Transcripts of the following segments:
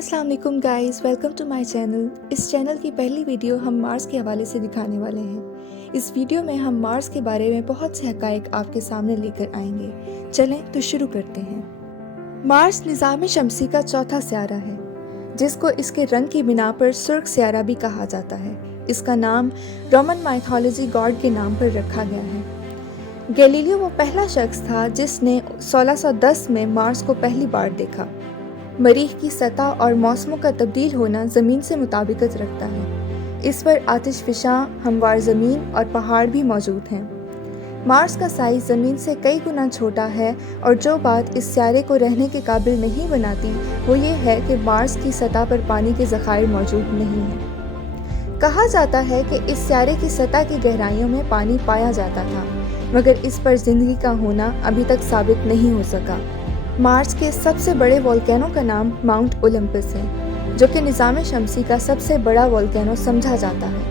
अस्सलाम वालेकुम guys, welcome to my channel. इस चैनल की पहली वीडियो हम मार्स के हवाले से दिखाने वाले हैं। इस वीडियो में हम मार्स के बारे में बहुत से हक़ाइक़ आपके सामने लेकर आएंगे। चलें तो शुरू करते हैं। मार्स निज़ाम शमसी का चौथा सियारा है, जिसको इसके रंग की बिना पर सुर्ख सियारा भी कहा जाता है। इसका नाम रोमन माइथोलॉजी गॉड के नाम पर रखा गया है। गैलीलियो वो पहला शख्स था जिसने 1610 में मार्स को पहली बार देखा। मरीख की सतह और मौसमों का तब्दील होना ज़मीन से मुताबिकत रखता है। इस पर आतिशफ़िशां, हमवार ज़मीन और पहाड़ भी मौजूद हैं। मार्स का साइज़ ज़मीन से कई गुना छोटा है और जो बात इस सियारे को रहने के काबिल नहीं बनाती वो ये है कि मार्स की सतह पर पानी के ज़खायर मौजूद नहीं हैं। कहा जाता है कि इस सियारे की सतह की गहराइयों में पानी पाया जाता था, मगर इस पर ज़िंदगी का होना अभी तक साबित नहीं हो सका। मार्स के सबसे बड़े वोल्केनो का नाम माउंट ओलंपस है, जो कि निज़ाम शमसी का सबसे बड़ा वोल्केनो समझा जाता है,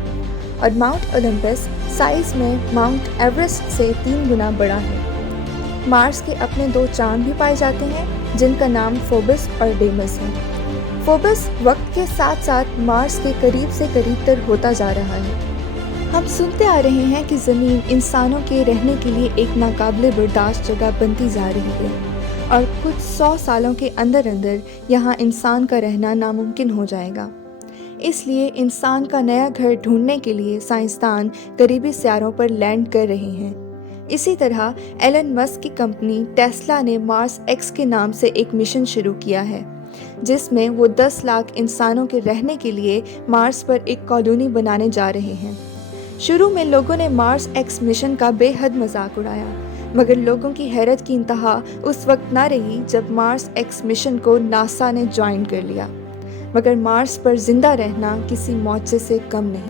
और माउंट ओलंपस साइज़ में माउंट एवरेस्ट से 3 गुना बड़ा है। मार्स के अपने 2 चांद भी पाए जाते हैं, जिनका नाम फोबस और डेमस है। फोबस वक्त के साथ साथ मार्स के करीब से करीब तर होता जा रहा है। हम सुनते आ रहे हैं कि ज़मीन इंसानों के रहने के लिए एक नाकाबिले बर्दाश्त जगह बनती जा रही है और कुछ 100 सालों के अंदर अंदर यहाँ इंसान का रहना नामुमकिन हो जाएगा। इसलिए इंसान का नया घर ढूंढने के लिए साइंसदान करीबी सियारों पर लैंड कर रहे हैं। इसी तरह एलन मस्क की कंपनी टेस्ला ने मार्स एक्स के नाम से एक मिशन शुरू किया है, जिसमें वो 10 लाख इंसानों के रहने के लिए मार्स पर एक कॉलोनी बनाने जा रहे हैं। शुरू में लोगों ने मार्स एक्स मिशन का बेहद मजाक उड़ाया, मगर लोगों की हैरत की इंतहा उस वक्त ना रही जब मार्स एक्स मिशन को नासा ने ज्वाइन कर लिया। मगर मार्स पर जिंदा रहना किसी मौजज़े से कम नहीं।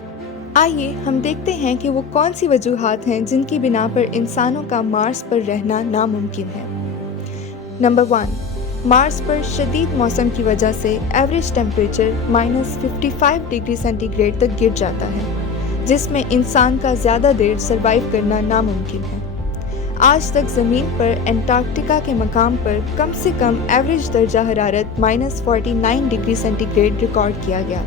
आइए हम देखते हैं कि वो कौन सी वजूहात हैं जिनकी बिना पर इंसानों का मार्स पर रहना नामुमकिन है। नंबर 1, मार्स पर शदीद मौसम की वजह से एवरेज टेम्परेचर -55 डिग्री सेंटीग्रेड तक गिर जाता है, जिसमें इंसान का ज़्यादा देर सरवाइव करना नामुमकिन है। आज तक ज़मीन पर एंटार्क्टिका के मकाम पर कम से कम एवरेज दर्जा हरारत -49 डिग्री सेंटीग्रेड रिकॉर्ड किया गया।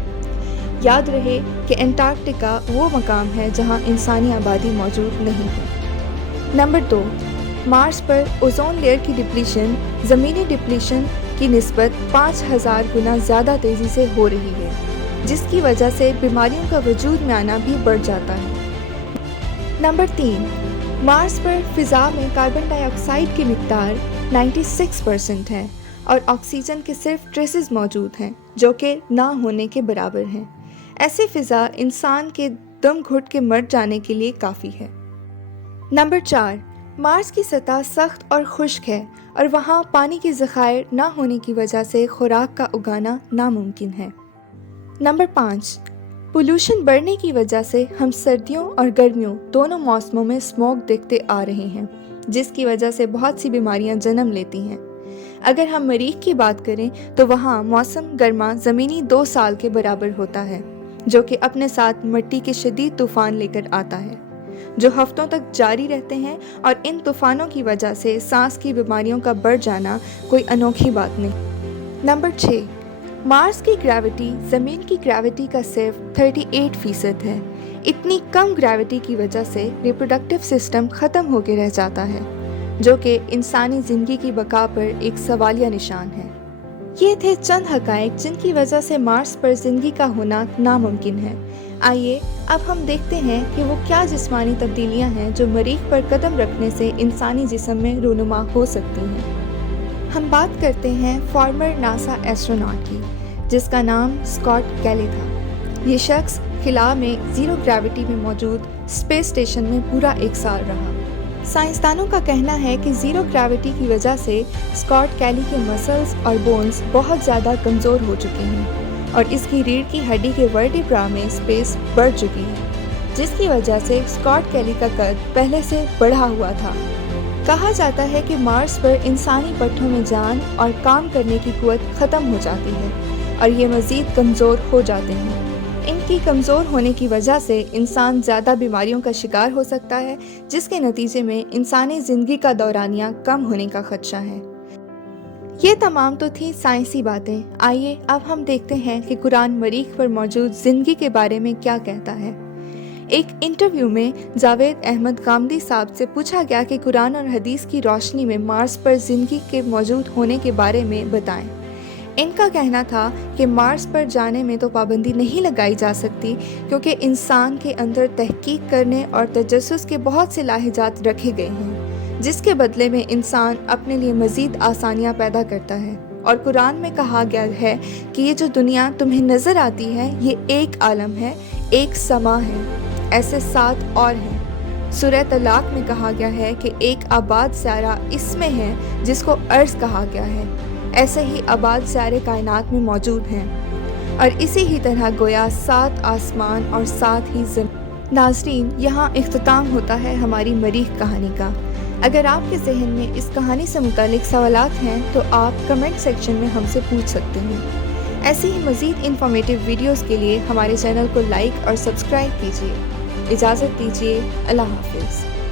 याद रहे कि एंटार्क्टिका वो मकाम है जहां इंसानी आबादी मौजूद नहीं है। नंबर 2, मार्स पर ओजोन लेयर की डिप्लीशन ज़मीनी डिप्लीशन की निस्बत 5000 गुना ज़्यादा तेज़ी से हो रही है, जिसकी वजह से बीमारियों का वजूद में आना भी बढ़ जाता है। नंबर 3, मार्स पर फ़िज़ा में कार्बन डाइऑक्साइड की मिक़दार 96% है और ऑक्सीजन के सिर्फ ट्रेसेस मौजूद हैं, जो कि ना होने के बराबर हैं। ऐसी फ़िज़ा इंसान के दम घुट के मर जाने के लिए काफ़ी है। नंबर 4, मार्स की सतह सख्त और खुश्क है और वहाँ पानी के ज़खायर ना होने की वजह से खुराक का उगाना नामुमकिन है। नंबर 5, पोल्यूशन बढ़ने की वजह से हम सर्दियों और गर्मियों दोनों मौसमों में स्मोक देखते आ रहे हैं, जिसकी वजह से बहुत सी बीमारियां जन्म लेती हैं। अगर हम मरीख की बात करें तो वहाँ मौसम गर्मा ज़मीनी 2 साल के बराबर होता है, जो कि अपने साथ मिट्टी के शदीद तूफ़ान लेकर आता है, जो हफ्तों तक जारी रहते हैं, और इन तूफ़ानों की वजह से सांस की बीमारियों का बढ़ जाना कोई अनोखी बात नहीं। नंबर 6, मार्स की ग्रेविटी ज़मीन की ग्रेविटी का सिर्फ 38% है। इतनी कम ग्रेविटी की वजह से रिप्रोडक्टिव सिस्टम ख़त्म होकर रह जाता है, जो कि इंसानी ज़िंदगी की बका पर एक सवालिया निशान है। ये थे चंद हक़ाइक़ जिनकी वजह से मार्स पर ज़िंदगी का होना नामुमकिन है। आइए अब हम देखते हैं कि वो क्या जिस्मानी तब्दीलियाँ हैं जो मरीख पर कदम रखने से इंसानी जिस्म में रूनुमा हो सकती हैं। हम बात करते हैं फॉर्मर नासा एस्ट्रोनॉट की, जिसका नाम स्कॉट कैली था। ये शख्स खिला में ज़ीरो ग्रेविटी में मौजूद स्पेस स्टेशन में पूरा 1 साल रहा। साइंसदानों का कहना है कि ज़ीरो ग्रेविटी की वजह से स्कॉट कैली के मसल्स और बोन्स बहुत ज़्यादा कमज़ोर हो चुके हैं और इसकी रीढ़ की हड्डी के वर्टिब्रा में स्पेस बढ़ चुकी है, जिसकी वजह से स्कॉट कैली का कद पहले से बढ़ा हुआ था। कहा जाता है कि मार्स पर इंसानी पट्टों में जान और काम करने की कुव्वत ख़त्म हो जाती है और ये मज़ीद कमज़ोर हो जाते हैं। इनकी कमज़ोर होने की वजह से इंसान ज़्यादा बीमारियों का शिकार हो सकता है, जिसके नतीजे में इंसानी ज़िंदगी का दौरानिया कम होने का ख़दशा है। ये तमाम तो थी साइंसी बातें। आइए अब हम देखते हैं कि कुरान मरीख पर मौजूद ज़िंदगी के बारे में क्या कहता है। एक इंटरव्यू में जावेद अहमद गामदी साहब से पूछा गया कि कुरान और हदीस की रोशनी में मार्स पर ज़िंदगी के मौजूद होने के बारे में बताएं। इनका कहना था कि मार्स पर जाने में तो पाबंदी नहीं लगाई जा सकती, क्योंकि इंसान के अंदर तहकीक करने और तजस्सुस के बहुत से लाहिजात रखे गए हैं, जिसके बदले में इंसान अपने लिए मज़ीद आसानियाँ पैदा करता है। और कुरान में कहा गया है कि ये जो दुनिया तुम्हें नज़र आती है ये एक आलम है, एक समा है, ऐसे 7 और हैं। सूरह तलाक में कहा गया है कि एक आबाद सारा इसमें है जिसको अर्ज़ कहा गया है, ऐसे ही आबाद सारे कायनात में मौजूद हैं। और इसी ही तरह गोया 7 आसमान और 7 ही ज़मीन। नाज़रीन, यहाँ इख्तिताम होता है हमारी मरीख कहानी का। अगर आपके जहन में इस कहानी से मुतालिक सवालात हैं तो आप कमेंट सेक्शन में हमसे पूछ सकते हैं। ऐसे ही मज़ीद इंफॉर्मेटिव वीडियोस के लिए हमारे चैनल को लाइक और सब्सक्राइब कीजिए। इजाज़त दीजिए। अल्लाह हाफ़िज़।